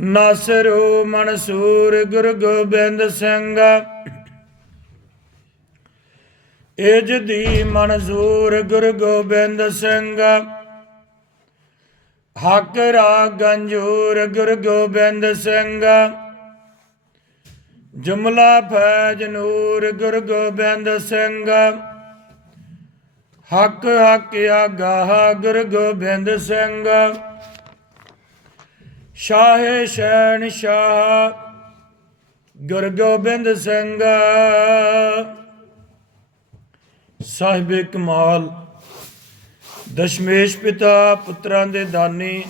ਨਾਸਰੋ ਮਨਸੂਰ ਗੁਰੂ ਗੋਬਿੰਦ ਸਿੰਘ। ਇਜ ਦੀ ਮਨਜ਼ੂਰ ਗੁਰੂ ਗੋਬਿੰਦ ਸਿੰਘ। ਹੱਕ ਰਾ ਗੰਜੂਰ ਗੁਰੂ ਗੋਬਿੰਦ ਸਿੰਘ। ਜੁਮਲਾ ਫੈਜ ਨੂਰ ਗੁਰੂ ਗੋਬਿੰਦ ਸਿੰਘ। ਹੱਕ ਹੱਕ ਆਗਾਹ ਗੁਰੂ ਗੋਬਿੰਦ ਸਿੰਘ। ਸ਼ਾਹੇ ਸ਼ੈਨ ਸ਼ਾਹ, ਗੁਰੂ ਗੋਬਿੰਦ ਸਿੰਘ। ਸਾਹਿਬ ਕਮਾਲ, ਦਸ਼ਮੇਸ਼ ਪਿਤਾ ਪੁੱਤਰਾਂ ਦੇ ਦਾਨੀ,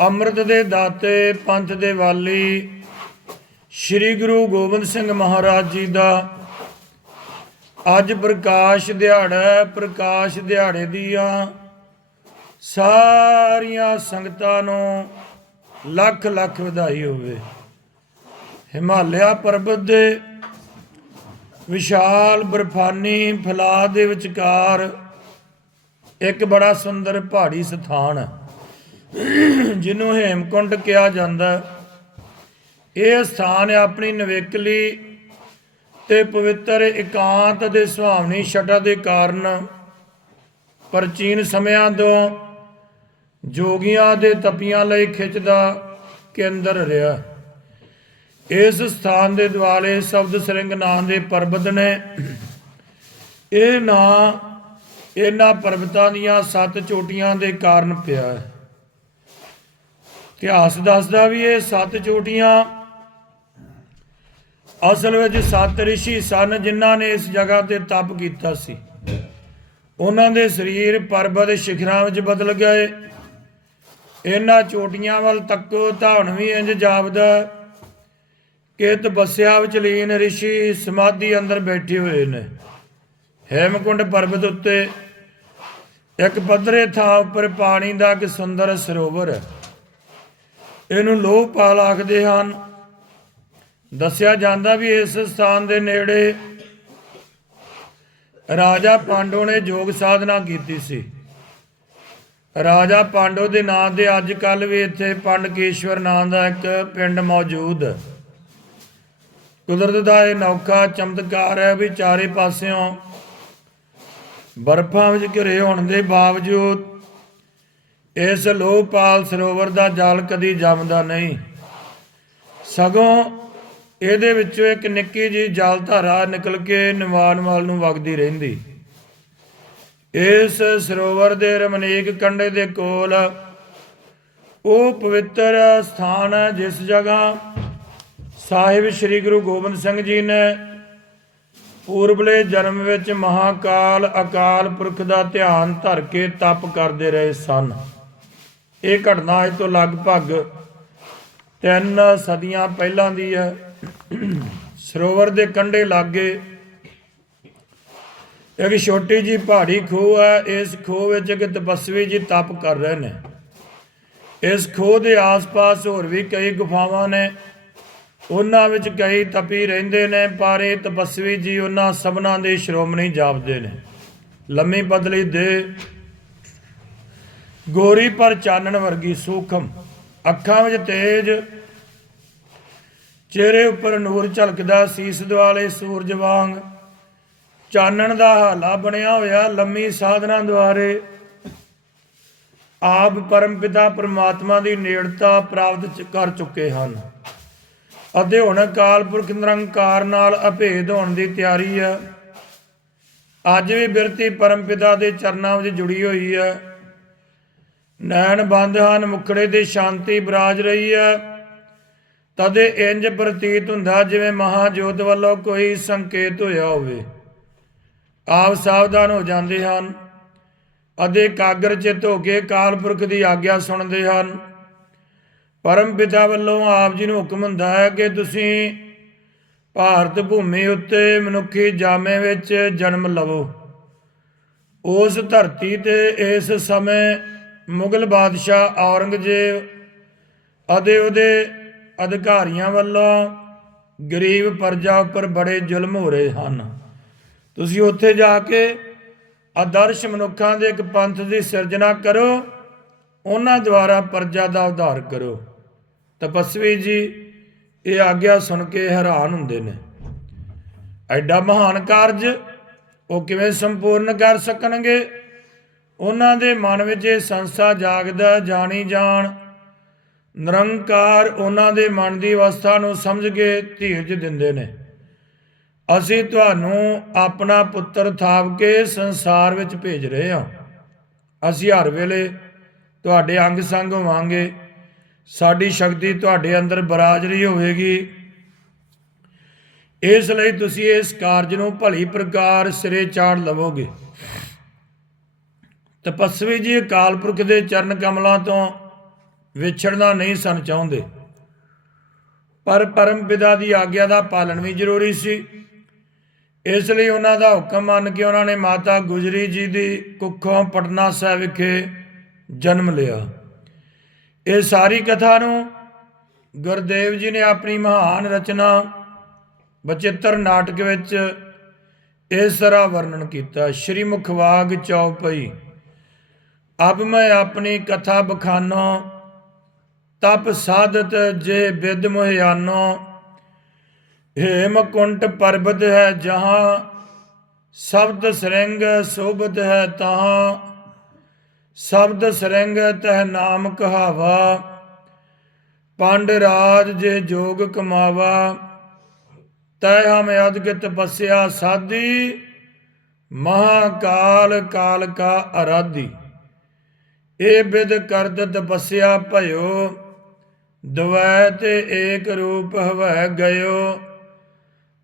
ਅੰਮ੍ਰਿਤ ਦੇ ਦਾਤੇ ਪੰਥ ਦੇ ਵਾਲੀ, ਸ੍ਰੀ ਗੁਰੂ ਗੋਬਿੰਦ ਸਿੰਘ ਮਹਾਰਾਜ ਜੀ ਦਾ ਅੱਜ ਪ੍ਰਕਾਸ਼ ਦਿਹਾੜਾ ਪ੍ਰਕਾਸ਼ ਦਿਹਾੜੇ ਦੀਆਂ ਸਾਰੀਆਂ ਸੰਗਤਾਂ ਨੂੰ ਲੱਖ ਲੱਖ ਵਧਾਈ ਹੋਵੇ। ਹਿਮਾਲਿਆ ਪਰਬਤ ਦੇ ਵਿਸ਼ਾਲ ਬਰਫਾਨੀ ਫੈਲਾਅ ਦੇ ਵਿਚਕਾਰ ਇੱਕ ਬੜਾ ਸੁੰਦਰ ਪਹਾੜੀ ਸਥਾਨ ਹੈ, ਜਿਹਨੂੰ ਹੇਮਕੁੰਡ ਕਿਹਾ ਜਾਂਦਾ ਇਹ ਸਥਾਨ ਆਪਣੀ ਨਵੇਕਲੀ ਤੇ ਪਵਿੱਤਰ ਇਕਾਂਤ ਦੇ ਸੁਹਾਵਣੀ ਛਟਾ ਦੇ ਕਾਰਨ ਪ੍ਰਾਚੀਨ ਸਮਿਆਂ ਤੋਂ ਜੋਗੀਆਂ ਦੇ ਤਪੀਆਂ ਲਈ ਖਿੱਚਦਾ ਕੇਂਦਰ ਰਿਹਾ। ਇਸ ਸਥਾਨ ਦੇ ਦੁਆਲੇ ਸ਼ਬਦ ਸਰਿੰਗ ਨਾਂ ਦੇ ਪਰਬਤ ਨੇ। ਇਹ ਨਾਂ ਇਹਨਾਂ ਪਰਬਤਾਂ ਦੀਆਂ ਸੱਤ ਚੋਟੀਆਂ ਦੇ ਕਾਰਨ ਪਿਆ ਹੈ। ਇਤਿਹਾਸ ਦੱਸਦਾ ਵੀ ਇਹ ਸੱਤ ਚੋਟੀਆਂ ਅਸਲ ਵਿੱਚ ਸੱਤ ਰਿਸ਼ੀ ਸਨ ਜਿਨ੍ਹਾਂ ਨੇ ਇਸ ਜਗ੍ਹਾ ਤੇ ਤਪ ਕੀਤਾ ਸੀ। ਉਹਨਾਂ ਦੇ ਸਰੀਰ ਪਰਬਤ ਸ਼ਿਖਰਾਂ ਵਿੱਚ ਬਦਲ ਗਏ। ਇਹਨਾਂ ਚੋਟੀਆਂ ਵੱਲ ਤੱਕੋ ਧਾਵਣ ਵੀ ਇੰਜ ਜਾਪਦਾ ਕਿ ਤਪੱਸਿਆ ਵਿੱਚ ਲੀਨ ਰਿਸ਼ੀ ਸਮਾਧੀ ਅੰਦਰ ਬੈਠੇ ਹੋਏ ਨੇ। ਹੇਮਕੁੰਡ ਪਰਬਤ ਉੱਤੇ ਇੱਕ ਪੱਧਰੇ ਥਾਂ ਉੱਪਰ ਪਾਣੀ ਦਾ ਇੱਕ ਸੁੰਦਰ ਸਰੋਵਰ ਹੈ। ਇਹਨੂੰ ਲੋਹਪਾਲ ਆਖਦੇ ਹਨ। ਦੱਸਿਆ ਜਾਂਦਾ ਵੀ ਇਸ ਸਥਾਨ ਦੇ ਨੇੜੇ ਰਾਜਾ ਪਾਂਡੋ ਨੇ ਯੋਗ ਸਾਧਨਾ ਕੀਤੀ ਸੀ। ਰਾਜਾ ਪਾਂਡੋ ਦੇ ਨਾਂ 'ਤੇ ਅੱਜ ਕੱਲ ਵੀ ਇੱਥੇ ਪੰਡਕੇਸ਼ਵਰ ਨਾਂ ਦਾ ਇੱਕ ਪਿੰਡ ਮੌਜੂਦ। ਕੁਦਰਤ ਦਾ ਇਹ ਨੌਕਾ ਚਮਤਕਾਰ ਹੈ ਵੀ ਚਾਰੇ ਪਾਸਿਓਂ ਬਰਫਾਂ ਵਿੱਚ ਘਿਰੇ ਹੋਣ ਦੇ ਬਾਵਜੂਦ ਇਸ ਲੋਹਪਾਲ ਸਰੋਵਰ ਦਾ ਜਲ ਕਦੀ ਜੰਮਦਾ ਨਹੀਂ। ਸਗੋਂ ਇਹਦੇ ਵਿੱਚੋਂ ਇੱਕ ਨਿੱਕੀ ਜਿਹੀ ਜਲ ਧਾਰਾ ਨਿਕਲ ਕੇ ਨਿਵਾਨ ਵਾਲ ਨੂੰ ਵਗਦੀ ਰਹਿੰਦੀ। ਇਸ ਸਰੋਵਰ ਦੇ ਰਮਣੀਕ ਕੰਢੇ ਦੇ ਕੋਲ ਉਹ ਪਵਿੱਤਰ ਸਥਾਨ ਹੈ, ਜਿਸ ਜਗ੍ਹਾ ਸਾਹਿਬ ਸ੍ਰੀ ਗੁਰੂ ਗੋਬਿੰਦ ਸਿੰਘ ਜੀ ਨੇ ਪੂਰਬਲੇ ਜਨਮ ਵਿੱਚ ਮਹਾਕਾਲ ਅਕਾਲ ਪੁਰਖ ਦਾ ਧਿਆਨ ਧਰ ਕੇ ਤਪ ਕਰਦੇ ਰਹੇ ਸਨ। ਇਹ ਘਟਨਾ ਅੱਜ ਤੋਂ ਲਗਭਗ ਤਿੰਨ ਸਦੀਆਂ ਪਹਿਲਾਂ ਦੀ ਹੈ। ਸਰੋਵਰ ਦੇ ਕੰਢੇ ਲਾਗੇ ਇੱਕ ਛੋਟੀ ਜੀ ਪਹਾੜੀ ਖੂਹ ਹੈ, ਇਸ ਖੂਹ ਵਿੱਚ ਇੱਕ ਤਪਸਵੀ ਜੀ ਤਪ ਕਰ ਰਹੇ ਨੇ। ਇਸ ਖੂਹ ਦੇ ਆਸ-ਪਾਸ ਹੋਰ ਵੀ ਕਈ ਗੁਫਾਵਾਂ ਨੇ। ਉਹਨਾਂ ਵਿੱਚ ਕਈ ਤਪੀ ਰਹਿੰਦੇ ਨੇ, ਪਰ ਇਹ ਤਪਸਵੀ ਜੀ ਉਹਨਾਂ ਸਭਨਾਂ ਦੇ ਸ਼੍ਰੋਮਣੀ ਜਾਪਦੇ ਨੇ। ਲੰਮੀ ਬਦਲੀ ਦੇ ਗੋਰੀ ਪਰ ਚਾਨਣ ਵਰਗੀ ਸੂਖਮ, ਅੱਖਾਂ ਵਿੱਚ ਤੇਜ ਚਿਹਰੇ ਉੱਪਰ ਨੂਰ ਝਲਕਦਾ, ਸੀਸ ਦੁਆਲੇ ਸੂਰਜ ਵਾਂਗ ਚਾਨਣ ਦਾ ਹਾਲਾ ਬਣਿਆ ਹੋਇਆ ਲੰਮੀ ਸਾਧਨਾ ਦੁਆਰੇ। ਆਪ ਪਰਮਪਿਤਾ ਪਰਮਾਤਮਾ ਦੀ ਨੇੜਤਾ ਪ੍ਰਾਪਤ ਕਰ ਚੁੱਕੇ ਹਨ। ਅਤੇ ਹੁਣ ਅਕਾਲ ਪੁਰਖ ਨਿਰੰਕਾਰ ਨਾਲ ਅਭੇਦ ਹੋਣ ਦੀ ਤਿਆਰੀ ਹੈ। ਅੱਜ ਵੀ ਬਿਰਤੀ ਪਰਮਪਿਤਾ ਦੇ ਚਰਨਾਂ ਵਿੱਚ ਜੁੜੀ ਹੋਈ ਹੈ। ਨੈਣ ਬੰਦ ਹਨ, ਮੁਖੜੇ ਦੀ ਸ਼ਾਂਤੀ ਬਰਾਜ ਰਹੀ ਹੈ। ਤਦੇ ਇੰਜ ਪ੍ਰਤੀਤ ਹੁੰਦਾ ਜਿਵੇਂ ਮਹਾਜੋਤ ਵੱਲੋਂ ਕੋਈ ਸੰਕੇਤ ਹੋਇਆ ਹੋਵੇ। ਆਪ ਸਾਵਧਾਨ ਹੋ ਜਾਂਦੇ ਹਨ। ਅਤੇ ਕਾਗਰ ਚਿੱਤ ਹੋ ਕੇ ਕਾਲਪੁਰਖ ਦੀ ਆਗਿਆ ਸੁਣਦੇ ਹਨ। ਪਰਮ ਪਿਤਾ ਵੱਲੋਂ ਆਪ ਜੀ ਨੂੰ ਹੁਕਮ ਹੁੰਦਾ ਹੈ ਕਿ ਤੁਸੀਂ ਭਾਰਤ ਭੂਮੀ ਉੱਤੇ ਮਨੁੱਖੀ ਜਾਮੇ ਵਿੱਚ ਜਨਮ ਲਵੋ। ਉਸ ਧਰਤੀ ਤੇ ਇਸ ਸਮੇਂ ਮੁਗਲ ਬਾਦਸ਼ਾਹ ਔਰੰਗਜ਼ੇਬ ਅਤੇ ਉਹਦੇ ਅਧਿਕਾਰੀਆਂ ਵੱਲੋਂ ਗਰੀਬ ਪਰਜਾ ਉੱਪਰ ਬੜੇ ਜ਼ੁਲਮ ਹੋ ਰਹੇ ਹਨ। ਤੁਸੀਂ ਉੱਥੇ ਜਾ ਕੇ ਆਦਰਸ਼ ਮਨੁੱਖਾਂ ਦੇ ਇੱਕ ਪੰਥ ਦੀ ਸਿਰਜਣਾ ਕਰੋ, ਉਹਨਾਂ ਦੁਆਰਾ ਪਰਜਾ ਦਾ ਉਧਾਰ ਕਰੋ। ਤਪਸਵੀ ਜੀ, ਇਹ ਆਗਿਆ ਸੁਣ ਕੇ ਹੈਰਾਨ ਹੁੰਦੇ ਨੇ। ਐਡਾ ਮਹਾਨ ਕਾਰਜ ਉਹ ਕਿਵੇਂ ਸੰਪੂਰਨ ਕਰ ਸਕਣਗੇ? ਉਹਨਾਂ ਦੇ ਮਨ ਵਿੱਚ ਇਹ ਸੰਸਾ ਜਾਗਦਾ, ਜਾਣੀ ਜਾਣ। ਨਿਰੰਕਾਰ ਉਹਨਾਂ ਦੇ ਮਨ ਦੀ ਅਵਸਥਾ ਨੂੰ ਸਮਝ ਕੇ ਧੀਰਜ ਦਿੰਦੇ ਨੇ। ਅਸੀਂ ਤੁਹਾਨੂੰ ਆਪਣਾ ਪੁੱਤਰ ਥਾਪ ਕੇ ਸੰਸਾਰ ਵਿੱਚ ਭੇਜ ਰਹੇ ਹਾਂ। ਅਸੀਂ ਹਰ ਵੇਲੇ ਤੁਹਾਡੇ ਅੰਗ ਸੰਗ ਹੋਵਾਂਗੇ। ਸਾਡੀ ਸ਼ਕਤੀ ਤੁਹਾਡੇ ਅੰਦਰ ਬਰਾਜ ਰਹੀ ਹੋਵੇਗੀ। ਇਸ ਲਈ ਤੁਸੀਂ ਇਸ ਕਾਰਜ ਨੂੰ ਭਲੀ ਪ੍ਰਕਾਰ ਸਿਰੇ ਚਾੜ ਲਵੋਗੇ। ਤਪਸਵੀ ਜੀ ਅਕਾਲ ਪੁਰਖ ਦੇ ਚਰਨ ਕਮਲਾਂ ਤੋਂ ਵਿਛੜਨਾ ਨਹੀਂ ਸਨ ਚਾਹੁੰਦੇ। ਪਰ ਪਰਮ ਪਿਤਾ ਦੀ ਆਗਿਆ ਦਾ ਪਾਲਣ ਵੀ ਜ਼ਰੂਰੀ ਸੀ। ਇਸ ਲਈ ਉਹਨਾਂ ਦਾ ਹੁਕਮ ਮੰਨ ਕੇ ਉਹਨਾਂ ਨੇ ਮਾਤਾ ਗੁਜਰੀ ਜੀ ਦੀ ਕੁੱਖੋਂ ਪਟਨਾ ਸਾਹਿਬ ਵਿਖੇ ਜਨਮ ਲਿਆ। ਇਹ ਸਾਰੀ ਕਥਾ ਨੂੰ ਗੁਰਦੇਵ ਜੀ ਨੇ ਆਪਣੀ ਮਹਾਨ ਰਚਨਾ ਬਚਿੱਤਰ ਨਾਟਕ ਵਿੱਚ ਇਸ ਤਰ੍ਹਾਂ ਵਰਣਨ ਕੀਤਾ ਸ਼੍ਰੀ ਮੁਖਵਾਗ ਚੌਪਈ, ਅਬ ਮੈਂ ਆਪਣੀ ਕਥਾ ਬਖਾਨੋ, ਤਪ ਸਾਧਤ ਜੇ ਵਿਦ ਮੁਹਿਆਨੋ ਹੇਮਕੁੰਟ ਪਰਬਤ ਹੈ, ਜਹਾਂ ਸ਼ਬਦ ਸਰੰਗ ਸੋਭਤ ਹੈ, ਤਹਾਂ ਸ਼ਬਦ ਸਰੰਗ ਤਹ ਨਾਮ ਕਹਾਵਾ। ਪੰਡ ਰਾਜ ਜੇ ਜੋਗ ਕਮਾਵਾ ਤੈ ਹਮ ਅਦਗ ਤਪੱਸਿਆ ਸਾਧੀ, ਮਹਾਕਾਲ ਕਾਲ ਕਾ ਅਰਾਧੀ। ਇਹ ਬਿਦ ਕਰਦ ਤਪੱਸਿਆ ਭਇਓ, ਦਵੈ ਤੇ ਏਕ ਰੂਪ ਹਵੈ ਗਇਓ।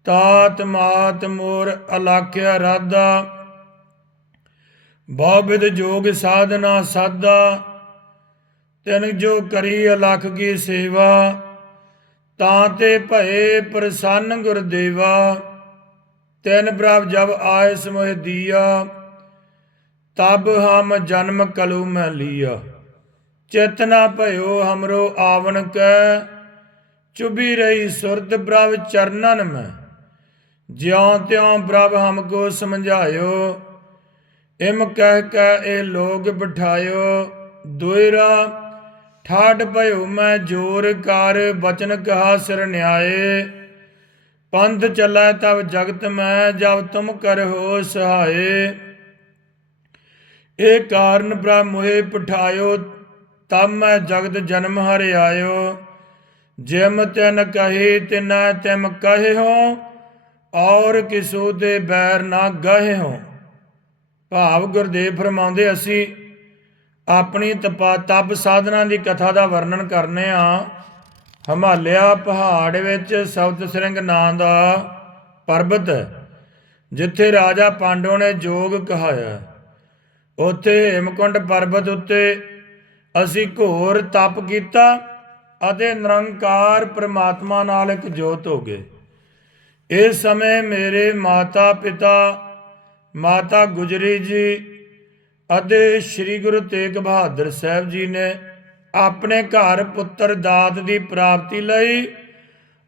ਤਾਤ ਮਾਤ ਮੋਰ ਅਲਾਖਿਆ ਰਾਧਾ। ਬਹੁ ਜੋਗ ਸਾਧਨਾ ਸਾਦਾ ਤਿਨ ਜੋ ਕਰੀ ਅਲਖ ਕੀ ਸੇਵਾ, ਤਾਂ ਤੇ ਭਏ ਪ੍ਰਸੰਨ ਗੁਰਦੇਵਾ ਤਿਨ ਪ੍ਰਭ ਜਬ ਆਏ ਸਮੋਹ ਦੀਆ, ਤਬ ਹਮ ਜਨਮ ਕਲੂ ਮੈਂ ਲੀਆ। ਚੇਤਨਾ ਭਇਓ ਹਮਰੋ ਆਵਣ ਕੈ ਚੁਬੀ ਰਹੀ ਸੁਰਤ ਪ੍ਰਭ ਚਰਨਨ ਮੈਂ। ਜਿਉ ਤਿਉ ਪ੍ਰਭ ਹਮਕੋ ਸਮਝਾਇਓ, ਇਮ ਕਹਿ ਕੈ ਇਹ ਲੋਗ ਬਿਠਾਇਓ। ਦੁਇਰਾ ਠਾਠ ਭਇਓ ਮੈਂ ਜੋਰ ਕਰ ਬਚਨ ਕਹਾ ਸਿਰ ਨਿਆਏ। ਪੰਥ ਚੱਲੈ ਤਬ ਜਗਤ ਮੈਂ ਜਬ ਤੁਮ ਕਰਹੁ ਸਹਾਏ। ਇਹ ਕਾਰਨ ਪ੍ਰਭ ਮੋਹਿ ਪਠਾਇਓ ਤਬ ਮੈਂ ਜਗਤ ਜਨਮ ਹਰਿ ਆਇਓ ਜਿਮ ਤਿਨ ਕਹੇ ਤਿਨੈ ਤਿਮ ਕਹੇ ਹੋ ਔਰ ਕਿਸੋ ਦੇ ਬੈਰ ਨਾ ਗਏ ਹੋ ਭਾਵ ਗੁਰਦੇਵ ਫਰਮਾਉਂਦੇ, ਅਸੀਂ ਆਪਣੀ ਤਪਾ, ਤਪ ਸਾਧਨਾ ਦੀ ਕਥਾ ਦਾ ਵਰਣਨ ਕਰਨੇ ਆ। ਹਿਮਾਲਿਆ ਪਹਾੜ ਵਿੱਚ ਸਬਤ ਸਿੰਘ ਨਾਂ ਦਾ ਪਰਬਤ ਹੈ ਜਿੱਥੇ ਰਾਜਾ ਪਾਂਡੋ ਨੇ ਜੋਗ ਕਹਾਇਆ। ਉੱਥੇ ਹਿਮਕੁੰਡ ਪਰਬਤ ਉੱਤੇ ਅਸੀਂ ਘੋਰ ਤਪ ਕੀਤਾ ਅਤੇ ਨਿਰੰਕਾਰ ਪ੍ਰਮਾਤਮਾ ਨਾਲ ਇੱਕ ਜੋਤ ਹੋ ਗਏ। ਇਸ ਸਮੇਂ ਮੇਰੇ ਮਾਤਾ ਪਿਤਾ ਮਾਤਾ ਗੁਜਰੀ ਜੀ ਅਤੇ ਸ੍ਰੀ ਗੁਰੂ ਤੇਗ ਬਹਾਦਰ ਸਾਹਿਬ ਜੀ ਨੇ ਆਪਣੇ ਘਰ ਪੁੱਤਰ ਦਾਤ ਦੀ ਪ੍ਰਾਪਤੀ ਲਈ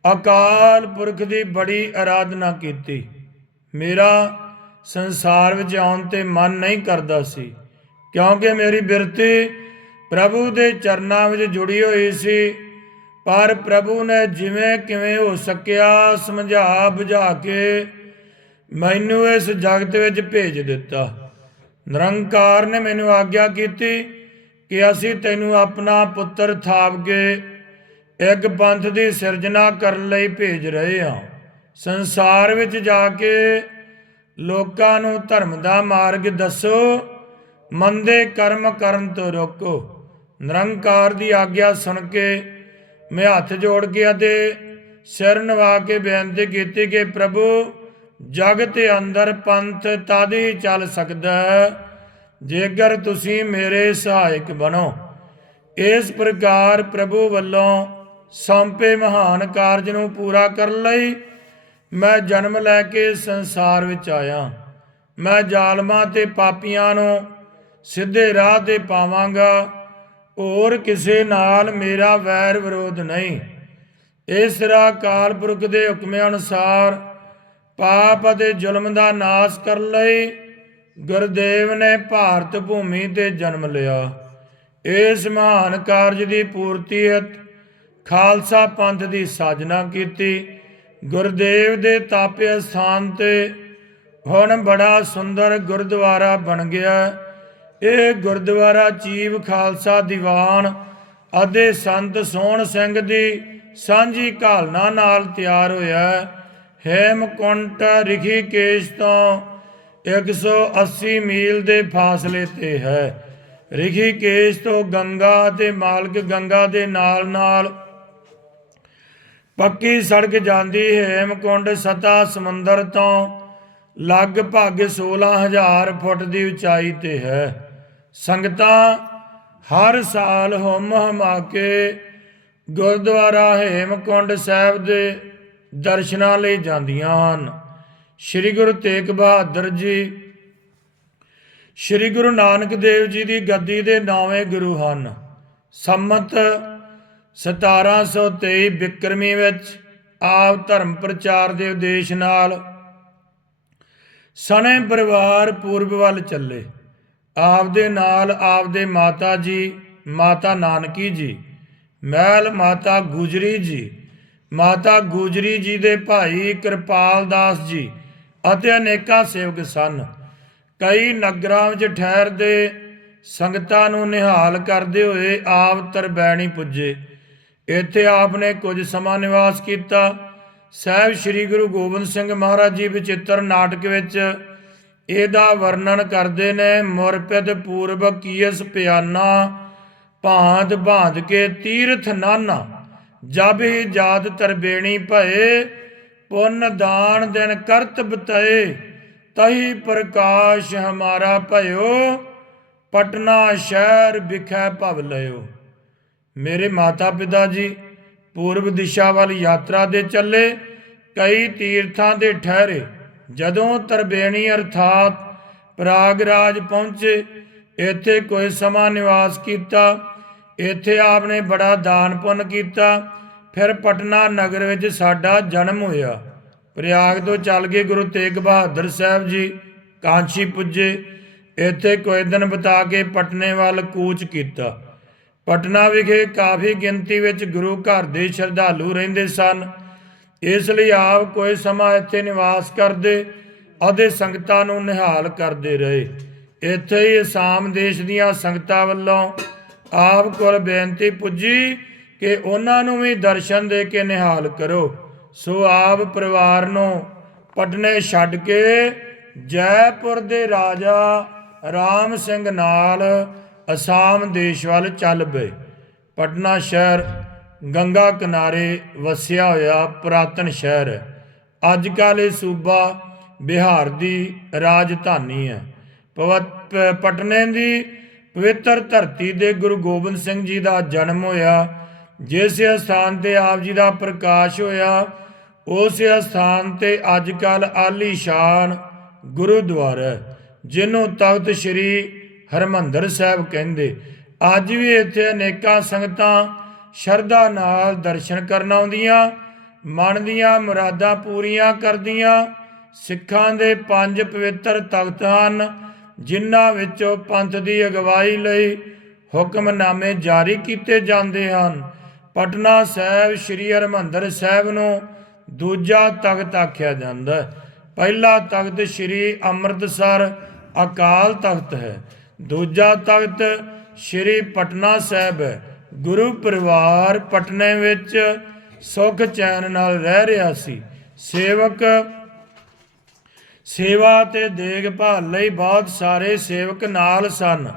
ਅਕਾਲ ਪੁਰਖ ਦੀ ਬੜੀ ਆਰਾਧਨਾ ਕੀਤੀ। ਮੇਰਾ ਸੰਸਾਰ ਵਿੱਚ ਆਉਣ ਤੇ ਮਨ ਨਹੀਂ ਕਰਦਾ ਸੀ, ਕਿਉਂਕਿ ਮੇਰੀ ਬਿਰਤੀ ਪ੍ਰਭੂ ਦੇ ਚਰਨਾਂ ਵਿੱਚ ਜੁੜੀ ਹੋਈ ਸੀ। ਪਰ ਪ੍ਰਭੂ ਨੇ ਜਿਵੇਂ ਕਿਵੇਂ ਹੋ ਸਕਿਆ ਸਮਝਾ ਬੁਝਾ ਕੇ ਮੈਨੂੰ ਇਸ ਜਗਤ ਵਿੱਚ ਭੇਜ ਦਿੱਤਾ। ਨਿਰੰਕਾਰ ਨੇ ਮੈਨੂੰ ਆਗਿਆ ਕੀਤੀ ਕਿ ਅਸੀਂ ਤੈਨੂੰ ਆਪਣਾ ਪੁੱਤਰ ਥਾਪ ਕੇ ਇੱਕ ਪੰਥ ਦੀ ਸਿਰਜਣਾ ਕਰਨ ਲਈ ਭੇਜ ਰਹੇ ਹਾਂ। ਸੰਸਾਰ ਵਿੱਚ ਜਾ ਕੇ ਲੋਕਾਂ ਨੂੰ ਧਰਮ ਦਾ ਮਾਰਗ ਦੱਸੋ, ਮੰਦੇ ਕਰਮ ਕਰਨ ਤੋਂ ਰੋਕੋ। ਨਿਰੰਕਾਰ ਦੀ ਆਗਿਆ ਸੁਣ ਕੇ ਮੈਂ ਹੱਥ ਜੋੜ ਕੇ ਅਤੇ ਸਿਰ ਨਵਾ ਕੇ ਬੇਨਤੀ ਕੀਤੀ ਕਿ ਪ੍ਰਭੂ, ਜਗਤ ਦੇ ਅੰਦਰ ਪੰਥ ਤਦ ਹੀ ਚੱਲ ਸਕਦਾ ਹੈ ਜੇਕਰ ਤੁਸੀਂ ਮੇਰੇ ਸਹਾਇਕ ਬਣੋ। ਇਸ ਪ੍ਰਕਾਰ ਪ੍ਰਭੂ ਵੱਲੋਂ ਸੌਂਪੇ ਮਹਾਨ ਕਾਰਜ ਨੂੰ ਪੂਰਾ ਕਰਨ ਲਈ ਮੈਂ ਜਨਮ ਲੈ ਕੇ ਸੰਸਾਰ ਵਿੱਚ ਆਇਆ। ਮੈਂ ਜ਼ਾਲਮਾਂ ਤੇ ਪਾਪੀਆਂ ਨੂੰ ਸਿੱਧੇ ਰਾਹ ਤੇ ਪਾਵਾਂਗਾ। ਹੋਰ ਕਿਸੇ ਨਾਲ ਮੇਰਾ ਵੈਰ ਵਿਰੋਧ ਨਹੀਂ। ਇਸ ਤਰ੍ਹਾਂ ਕਾਲ ਪੁਰਖ ਦੇ ਹੁਕਮ ਅਨੁਸਾਰ ਪਾਪ ਅਤੇ ਜ਼ੁਲਮ ਦਾ ਨਾਸ਼ ਕਰਨ ਲਈ ਗੁਰਦੇਵ ਨੇ ਭਾਰਤ ਭੂਮੀ ਤੇ ਜਨਮ ਲਿਆ। ਇਸ ਮਹਾਨ ਕਾਰਜ ਦੀ ਪੂਰਤੀ ਹਿਤ ਖਾਲਸਾ ਪੰਥ ਦੀ ਸਾਜਨਾ ਕੀਤੀ। ਗੁਰਦੇਵ ਦੇ ਤਾਪੇ ਸਥਾਨ ਤੇ ਹੁਣ ਬੜਾ ਸੁੰਦਰ ਗੁਰਦੁਆਰਾ ਬਣ ਗਿਆ। ਇਹ ਗੁਰਦੁਆਰਾ ਚੀਵ ਖਾਲਸਾ ਦੀਵਾਨ ਅਤੇ ਸੰਤ ਸੋਹਣ ਸਿੰਘ ਦੀ ਸਾਂਝੀ ਘਾਲਣਾ ਨਾਲ ਤਿਆਰ ਹੋਇਆ ਹੈ। ਹੇਮਕੁੰਟ ਰਿਖੀਕੇਸ਼ ਤੋਂ 180 ਮੀਲ ਦੇ ਫਾਸਲੇ ਤੇ ਹੈ ਰਿਖੀਕੇਸ਼ ਤੋਂ ਗੰਗਾ ਤੇ ਮਾਲਕ ਗੰਗਾ ਦੇ ਨਾਲ ਨਾਲ ਪੱਕੀ ਸੜਕ ਜਾਂਦੀ ਹੇਮਕੁੰਡ ਸਤਾ ਸਮੁੰਦਰ ਤੋਂ ਲਗਭਗ 16000 ਫੁੱਟ ਦੀ ਉਚਾਈ ਤੇ ਹੈ ਸੰਗਤਾਂ ਹਰ ਸਾਲ ਹੁਮ ਹਮਾ ਕੇ ਗੁਰਦੁਆਰਾ ਹੇਮਕੁੰਡ ਸਾਹਿਬ ਦੇ ਦਰਸ਼ਨਾਂ ਲਈ ਜਾਂਦੀਆਂ ਹਨ। ਸ੍ਰੀ ਗੁਰੂ ਤੇਗ ਬਹਾਦਰ ਜੀ, ਸ੍ਰੀ ਗੁਰੂ ਨਾਨਕ ਦੇਵ ਜੀ ਦੀ ਗੱਦੀ ਦੇ ਨੌਵੇਂ ਗੁਰੂ ਹਨ। ਸੰਮਤ 1723 ਬਿਕਰਮੀ ਵਿੱਚ ਆਪ ਧਰਮ ਪ੍ਰਚਾਰ ਦੇ ਉਦੇਸ਼ ਨਾਲ ਸਣੇ ਪਰਿਵਾਰ ਪੂਰਬ ਵੱਲ ਚੱਲੇ। ਆਪ ਦੇ ਨਾਲ ਆਪਦੇ ਮਾਤਾ ਜੀ, ਮਾਤਾ ਨਾਨਕੀ ਜੀ, ਮਹਿਲ ਮਾਤਾ ਗੁਜਰੀ ਜੀ, ਮਾਤਾ ਗੁਜਰੀ ਜੀ ਦੇ ਭਾਈ ਕਿਰਪਾਲ ਦਾਸ ਜੀ ਅਤੇ ਅਨੇਕਾਂ ਸੇਵਕ ਸਨ। ਕਈ ਨਗਰਾਂ ਵਿੱਚ ਠਹਿਰਦੇ ਸੰਗਤਾਂ ਨੂੰ ਨਿਹਾਲ ਕਰਦੇ ਹੋਏ ਆਪ ਤਰਬੈਣੀ ਪੁੱਜੇ। ਇੱਥੇ ਆਪ ਨੇ ਕੁਝ ਸਮਾਂ ਨਿਵਾਸ ਕੀਤਾ। ਸਾਹਿਬ ਸ੍ਰੀ ਗੁਰੂ ਗੋਬਿੰਦ ਸਿੰਘ ਮਹਾਰਾਜ ਜੀ ਵਿਚਿੱਤਰ ਨਾਟਕ ਵਿੱਚ ਇਹਦਾ ਵਰਣਨ ਕਰਦੇ ਨੇ ਮੁਰਪਿਤ ਪੂਰਬ ਕੀਸ ਪਿਆਨਾ, ਭਾਂਤ ਭਾਂਤ ਕੇ ਤੀਰਥ ਨਾਨਾ, ਜਬ ਹੀ ਜਾਤ ਤਰਬੇਣੀ ਭਏ, ਪੁੰਨ ਦਾਨ ਦਿਨ ਕਰਤ ਬਤਏ, ਤਹੀ ਪ੍ਰਕਾਸ਼ ਹਮਾਰਾ ਭਇਓ, ਪਟਨਾ ਸ਼ਹਿਰ ਵਿਖੇ ਭਵ ਲਿਓ ਮੇਰੇ ਮਾਤਾ ਪਿਤਾ ਜੀ, ਪੂਰਬ ਦਿਸ਼ਾ ਵੱਲ ਯਾਤਰਾ ਦੇ ਚੱਲੇ, ਕਈ ਤੀਰਥਾਂ ਦੇ ਠਹਿਰੇ ਜਦੋਂ ਤਰਬੇਣੀ ਅਰਥਾਤ ਪ੍ਰਾਗਰਾਜ ਪਹੁੰਚੇ, ਇੱਥੇ ਕੋਈ ਸਮਾਂ ਨਿਵਾਸ ਕੀਤਾ। ਇੱਥੇ ਆਪਨੇ ਬੜਾ ਦਾਨ ਪੁੰਨ ਕੀਤਾ। ਫਿਰ ਪਟਨਾ ਨਗਰ ਵਿੱਚ ਸਾਡਾ ਜਨਮ ਹੋਇਆ। ਪ੍ਰਯਾਗ ਤੋਂ ਚੱਲ ਕੇ ਗੁਰੂ ਤੇਗ ਬਹਾਦਰ ਸਾਹਿਬ ਜੀ ਕਾਂਚੀ ਪੁੱਜੇ। ਇੱਥੇ ਕੋਈ ਦਿਨ ਬਿਤਾ ਕੇ ਪਟਨੇ ਵੱਲ ਕੂਚ ਕੀਤਾ। ਪਟਨਾ ਵਿਖੇ ਕਾਫੀ ਗਿਣਤੀ ਵਿੱਚ ਗੁਰੂ ਘਰ ਦੇ ਸ਼ਰਧਾਲੂ ਰਹਿੰਦੇ ਸਨ। ਇਸ ਲਈ ਆਪ ਕੋਈ ਸਮਾਂ ਇੱਥੇ ਨਿਵਾਸ ਕਰਦੇ ਅਤੇ ਸੰਗਤਾਂ ਨੂੰ ਨਿਹਾਲ ਕਰਦੇ ਰਹੇ। ਇੱਥੇ ਹੀ ਅਸਾਮ ਦੇਸ਼ ਦੀਆਂ ਸੰਗਤਾਂ ਵੱਲੋਂ ਆਪ ਕੋਲ ਬੇਨਤੀ ਪੁੱਜੀ ਕਿ ਉਹਨਾਂ ਨੂੰ ਵੀ ਦਰਸ਼ਨ ਦੇ ਕੇ ਨਿਹਾਲ ਕਰੋ। ਸੋ ਆਪ ਪਰਿਵਾਰ ਨੂੰ ਪਟਨੇ ਛੱਡ ਕੇ ਜੈਪੁਰ ਦੇ ਰਾਜਾ ਰਾਮ ਸਿੰਘ ਨਾਲ ਅਸਾਮ ਦੇਸ਼ ਵੱਲ ਚੱਲ ਪਏ। ਪਟਨਾ ਸ਼ਹਿਰ ਗੰਗਾ ਕਿਨਾਰੇ ਵਸਿਆ ਹੋਇਆ ਪੁਰਾਤਨ ਸ਼ਹਿਰ। ਹੈ ਅੱਜ ਕੱਲ੍ਹ ਇਹ ਸੂਬਾ ਬਿਹਾਰ ਦੀ ਰਾਜਧਾਨੀ ਹੈ। ਪਵਤ ਪਟਨੇ ਦੀ ਪਵਿੱਤਰ ਧਰਤੀ ਦੇ ਗੁਰੂ ਗੋਬਿੰਦ ਸਿੰਘ ਜੀ ਦਾ ਜਨਮ ਹੋਇਆ। ਜਿਸ ਸਥਾਨ ਤੇ ਆਪ ਜੀ ਦਾ ਪ੍ਰਕਾਸ਼ ਹੋਇਆ, ਉਸ ਸਥਾਨ ਤੇ ਅੱਜ ਕੱਲ ਆਲੀਸ਼ਾਨ ਗੁਰਦੁਆਰਾ ਜਿਹਨੂੰ ਤਖਤ ਸ੍ਰੀ ਹਰਮੰਦਰ ਸਾਹਿਬ ਕਹਿੰਦੇ। ਅੱਜ ਵੀ ਇੱਥੇ ਅਨੇਕਾਂ ਸੰਗਤਾਂ ਸ਼ਰਧਾ ਨਾਲ ਦਰਸ਼ਨ ਕਰਨ ਆਉਂਦੀਆਂ, ਮਨ ਦੀਆਂ ਮੁਰਾਦਾਂ ਪੂਰੀਆਂ ਕਰਦੀਆਂ, ਸਿੱਖਾਂ ਦੇ ਪੰਜ ਪਵਿੱਤਰ ਤਖਤ ਹਨ, ਜਿਨ੍ਹਾਂ ਵਿੱਚੋਂ ਪੰਥ ਦੀ ਅਗਵਾਈ ਲਈ ਹੁਕਮਨਾਮੇ ਜਾਰੀ ਕੀਤੇ ਜਾਂਦੇ ਹਨ। ਪਟਨਾ ਸਾਹਿਬ ਸ੍ਰੀ ਹਰਮੰਦਰ ਸਾਹਿਬ ਨੂੰ ਦੂਜਾ ਤਖਤ ਆਖਿਆ ਜਾਂਦਾ ਹੈ। ਪਹਿਲਾ ਤਖਤ ਸ੍ਰੀ ਅੰਮ੍ਰਿਤਸਰ ਅਕਾਲ ਤਖਤ ਹੈ। ਦੂਜਾ ਤਖਤ ਸ੍ਰੀ ਪਟਨਾ ਸਾਹਿਬ ਹੈ। ਗੁਰੂ ਪਰਿਵਾਰ ਪਟਨੇ ਵਿੱਚ ਸੁਖ ਚੈਨ ਨਾਲ ਰਹਿ ਰਿਹਾ ਸੀ। ਸੇਵਕ ਸੇਵਾ ਤੇ ਦੇਖਭਾਲ ਲਈ ਬਹੁਤ ਸਾਰੇ ਸੇਵਕ ਨਾਲ ਸਨ।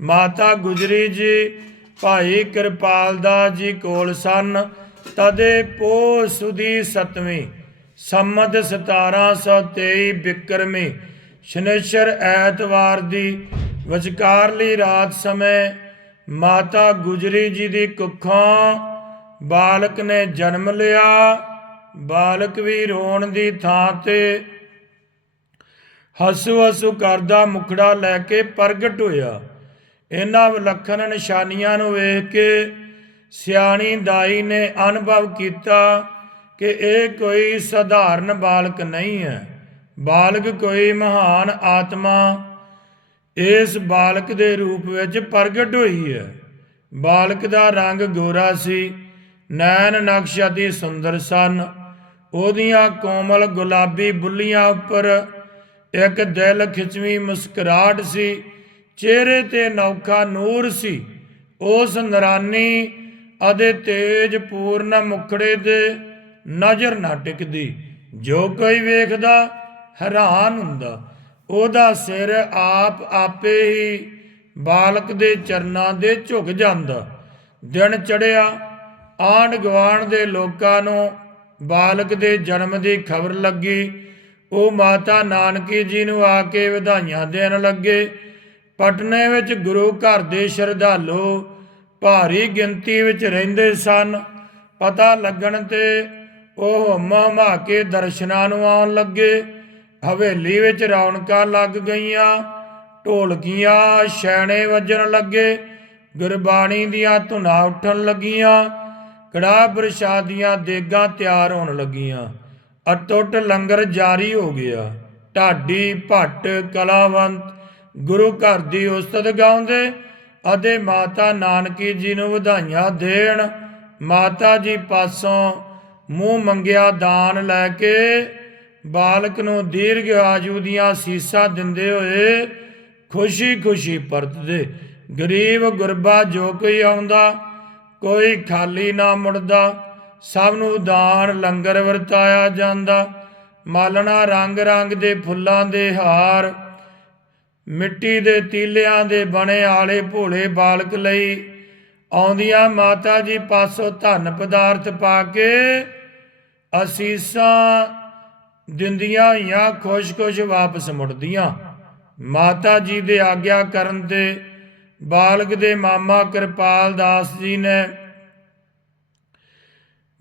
ਮਾਤਾ ਗੁਜਰੀ ਜੀ, ਭਾਈ ਕਿਰਪਾਲ ਦਾਸ ਜੀ ਕੋਲ ਸਨ। ਤਦੇ ਪੋ ਸੁਦੀ ਸਤਵੀਂ, ਸੰਮਤ 1723 ਬਿਕਰਮੀ, ਸ਼ਨੇਸ਼ਰ ਐਤਵਾਰ ਦੀ ਵਿਚਕਾਰਲੀ ਰਾਤ ਸਮੇਂ ਮਾਤਾ ਗੁਜਰੀ ਜੀ ਦੀ ਕੁੱਖੋਂ ਬਾਲਕ ਨੇ ਜਨਮ ਲਿਆ। ਬਾਲਕ ਵੀ ਰੋਣ ਦੀ ਥਾਂ ਤੇ ਹਸੂ ਹਸੂ ਕਰਦਾ ਮੁਖੜਾ ਲੈ ਕੇ ਪ੍ਰਗਟ ਹੋਇਆ। ਇਹਨਾਂ ਵਿਲੱਖਣ ਨਿਸ਼ਾਨੀਆਂ ਨੂੰ ਵੇਖ ਕੇ ਸਿਆਣੀ ਦਾਈ ਨੇ ਅਨੁਭਵ ਕੀਤਾ ਕਿ ਇਹ ਕੋਈ ਸਧਾਰਨ ਬਾਲਕ ਨਹੀਂ ਹੈ। ਬਾਲਕ ਕੋਈ ਮਹਾਨ ਆਤਮਾ ਇਸ ਬਾਲਕ ਦੇ ਰੂਪ ਵਿੱਚ ਪ੍ਰਗਟ ਹੋਈ ਹੈ। ਬਾਲਕ ਦਾ ਰੰਗ ਗੋਰਾ ਸੀ, ਨੈਣ ਨਕਸ਼ ਅਤੀ ਸੁੰਦਰ ਸਨ। ਉਹਦੀਆਂ ਕੋਮਲ ਗੁਲਾਬੀ ਬੁੱਲੀਆਂ ਉੱਪਰ ਇੱਕ ਦਿਲ ਖਿਚਵੀਂ ਮੁਸਕਰਾਹਟ ਸੀ, ਚਿਹਰੇ ਤੇ ਨੌਖਾ ਨੂਰ ਸੀ। ਉਸ ਨਰਾਨੀ ਅਤੇ ਤੇਜ ਪੂਰਨ ਮੁਖੜੇ ਦੇ ਨਜ਼ਰ ਨਾ ਟਿਕਦੀ, ਜੋ ਕੋਈ ਵੇਖਦਾ ਹੈਰਾਨ ਹੁੰਦਾ। ਉਹਦਾ ਸਿਰ ਆਪ ਆਪੇ ਹੀ ਬਾਲਕ ਦੇ ਚਰਨਾਂ ਦੇ ਝੁਕ ਜਾਂਦਾ। ਦਿਨ ਚੜਿਆ ਆਂਢ ਗੁਆਂਢ ਦੇ ਲੋਕਾਂ ਨੂੰ ਬਾਲਕ ਦੇ ਜਨਮ ਦੀ ਖਬਰ ਲੱਗੀ। ਉਹ ਮਾਤਾ ਨਾਨਕੀ ਜੀ ਨੂੰ ਆ ਕੇ ਵਧਾਈਆਂ ਦੇਣ ਲੱਗੇ। ਪਟਨੇ ਵਿੱਚ ਗੁਰੂ ਘਰ ਦੇ ਸ਼ਰਧਾਲੂ ਭਾਰੀ ਗਿਣਤੀ ਵਿੱਚ ਰਹਿੰਦੇ ਸਨ। ਪਤਾ ਲੱਗਣ ਤੇ ਉਹ ਹਮਾ ਹਮਾ ਕੇ ਦਰਸ਼ਨਾਂ ਨੂੰ ਆਉਣ ਲੱਗੇ। ਹਵੇਲੀ ਵਿੱਚ ਰੌਣਕਾਂ ਲੱਗ ਗਈਆਂ, ਢੋਲਕੀਆਂ ਛੈਣੇ ਵੱਜਣ ਲੱਗੇ, ਗੁਰਬਾਣੀ ਦੀਆਂ ਧੁਨਾਂ ਉੱਠਣ ਲੱਗੀਆਂ, ਕੜਾਹ ਪ੍ਰਸ਼ਾਦ ਦੀਆਂ ਦੇਗਾਂ ਤਿਆਰ ਹੋਣ ਲੱਗੀਆਂ। ਅਟੁੱਟ ਲੰਗਰ ਜਾਰੀ ਹੋ ਗਿਆ। ਢਾਡੀ ਭੱਟ ਕਲਾਵੰਤ ਗੁਰੂ ਘਰ ਦੀ ਉਸਤਤ ਗਾਉਂਦੇ ਅਤੇ ਮਾਤਾ ਨਾਨਕੀ ਜੀ ਨੂੰ ਵਧਾਈਆਂ ਦੇਣ। ਮਾਤਾ ਜੀ ਪਾਸੋਂ ਮੂੰਹ ਮੰਗਿਆ ਦਾਨ ਲੈ ਕੇ ਬਾਲਕ ਨੂੰ ਦੀਰਘ ਆਜੂ ਦੀਆਂ ਸੀਸਾਂ ਦਿੰਦੇ ਹੋਏ ਖੁਸ਼ੀ-ਖੁਸ਼ੀ ਪਰਤਦੇ। ਗਰੀਬ ਗੁਰਬਾ ਜੋ ਕੋਈ ਆਉਂਦਾ, ਕੋਈ ਖਾਲੀ ਨਾ ਮੁੜਦਾ, ਸਭ ਨੂੰ ਦਾਨ ਲੰਗਰ ਵਰਤਾਇਆ ਜਾਂਦਾ। ਮਾਲਣਾ ਰੰਗ-ਰੰਗ ਦੇ ਫੁੱਲਾਂ ਦੇ ਹਾਰ, ਮਿੱਟੀ ਦੇ ਤੀਲਿਆਂ ਦੇ ਬਣੇ ਆਲੇ ਭੋਲੇ ਬਾਲਕ ਲਈ ਆਉਂਦੀਆਂ ਮਾਤਾ ਜੀ ਪਾਸੋਂ ਧਨ ਪਦਾਰਥ ਪਾ ਕੇ ਅਸੀਸਾਂ ਦਿੰਦੀਆਂ ਜਾਂ ਖੁਸ਼-ਖੁਸ਼ ਵਾਪਸ ਮੁੜਦੀਆਂ। ਮਾਤਾ ਜੀ ਦੇ ਆਗਿਆ ਕਰਨ ਤੇ ਬਾਲਕ ਦੇ ਮਾਮਾ ਕਿਰਪਾਲ ਦਾਸ ਜੀ ਨੇ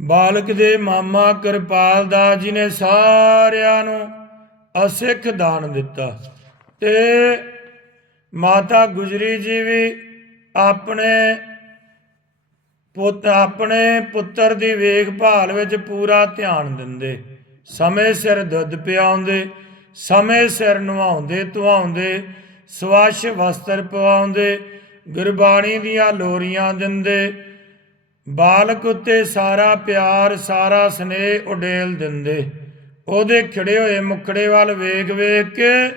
ਬਾਲਕ ਦੇ ਮਾਮਾ ਕਿਰਪਾਲ ਦਾਸ ਜੀ ਨੇ ਸਾਰਿਆਂ ਨੂੰ ਅਸਿੱਖ ਦਾਨ ਦਿੱਤਾ ਤੇ ਮਾਤਾ ਗੁਜਰੀ ਜੀ ਵੀ ਆਪਣੇ ਪੁੱਤ, ਆਪਣੇ ਪੁੱਤਰ ਦੀ ਵੇਖਭਾਲ ਵਿੱਚ ਪੂਰਾ ਧਿਆਨ ਦਿੰਦੇ। ਸਮੇਂ ਸਿਰ ਦੁੱਧ ਪਿਆਉਂਦੇ, ਸਮੇਂ ਸਿਰ ਨਵਾਉਂਦੇ ਧਵਾਉਂਦੇ ਸਵੱਛ ਵਸਤਰ ਪਵਾਉਂਦੇ, ਗੁਰਬਾਣੀ ਦੀਆਂ ਲੋਰੀਆਂ ਦਿੰਦੇ, ਬਾਲਕ ਉੱਤੇ ਸਾਰਾ ਪਿਆਰ, ਸਾਰਾ ਸਨੇਹ ਉਡੇਲ ਦਿੰਦੇ। ਉਹਦੇ ਖਿੜੇ ਹੋਏ ਮੁਖੜੇ ਵੱਲ ਵੇਖ ਵੇਖ ਕੇ